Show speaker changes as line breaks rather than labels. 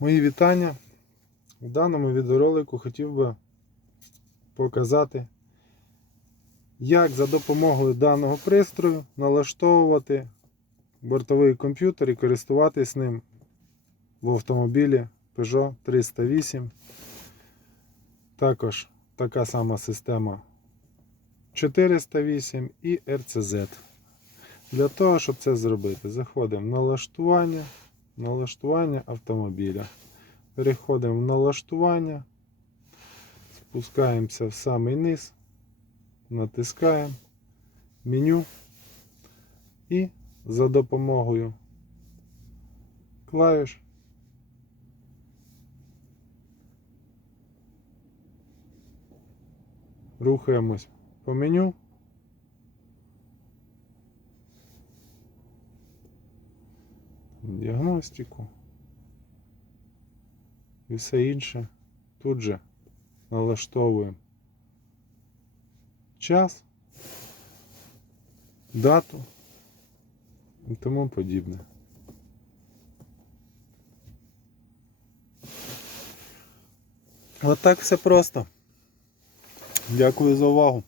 Мої вітання. У даному відеоролику хотів би показати, як за допомогою даного пристрою налаштовувати бортовий комп'ютер і користуватись ним в автомобілі Peugeot 308. Також така сама система 408 і RCZ. Для того, щоб це зробити, заходимо в налаштування, налаштування автомобіля. Переходимо в налаштування, спускаємося в самий низ, натискаємо меню і за допомогою клавіш рухаємось по меню. Діагностику і все інше тут же налаштовуємо час, дату і тому подібне. От так все просто. Дякую за увагу.